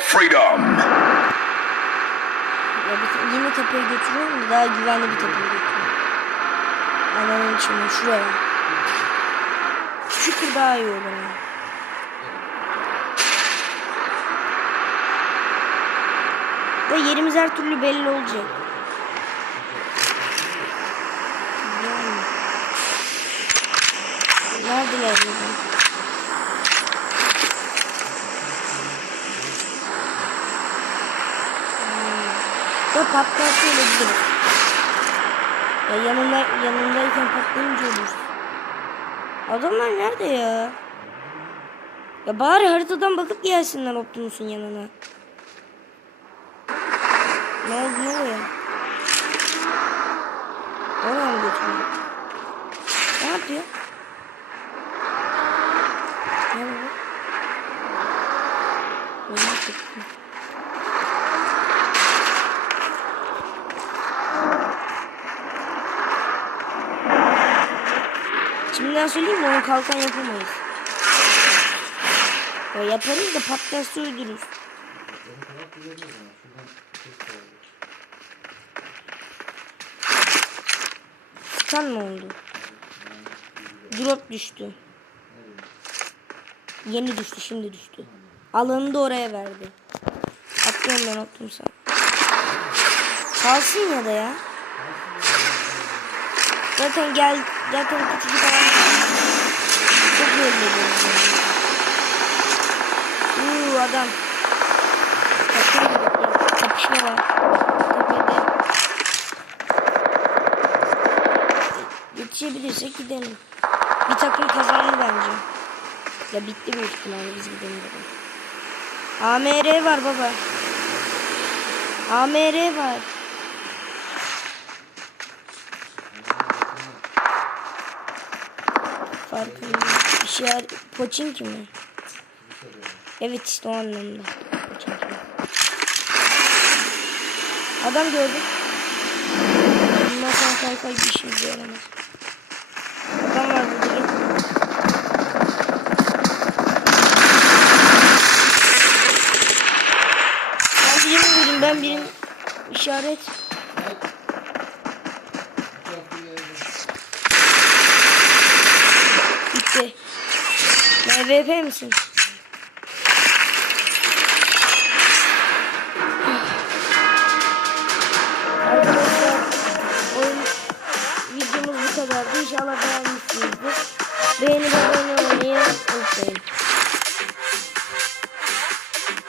for freedom. Ya bir, yine tepeye götürüyorum da daha güvenli bir tepeye götürüyorum. Ananın içine şuraya. Bir daha iyi olur. Ve yerimiz her türlü belli olacak. Yani. Neredeler? Da patlarsa ölebilirim. Ya yanında, yanındayken patlayınca olur. Adamlar nerede ya? Ya bari haritadan bakıp gelsinler Optimus'un yanına. Ne oldu ne oluyor? Oraya mı götürüyor? Ne yapıyor? Ne oluyor? Merak ettim. Şimdiden söyleyeyim mi? Onu kalkan yapamayız. Ya yaparız da patlarsa öldürürüz. Sıkan mı oldu? Drop düştü. Yeni düştü, şimdi düştü. Alanı da oraya verdi. Atlıyorum ben attım sen. Kalsın ya da ya. Zaten gel, zaten küçücük alan Çok ediyorum. Uuu adam. Kapışma var. Tepede. Yetişebilirsek gidelim. Bir takım kazandı bence. Ya bitti büyük ihtimalle biz gidelim. AMR var baba. AMR var. Farkında. İşaret Poçinki mi? Evet işte o anlamda. Poçinki. Adam gördük. Bundan sonra kaykay bir işimize yaramaz. Adam var burada. Ben birini vurayım ben birim işaret. VP misin? Videomuz bu kadardı. İnşallah beğenmişsinizdir. Beğeni ve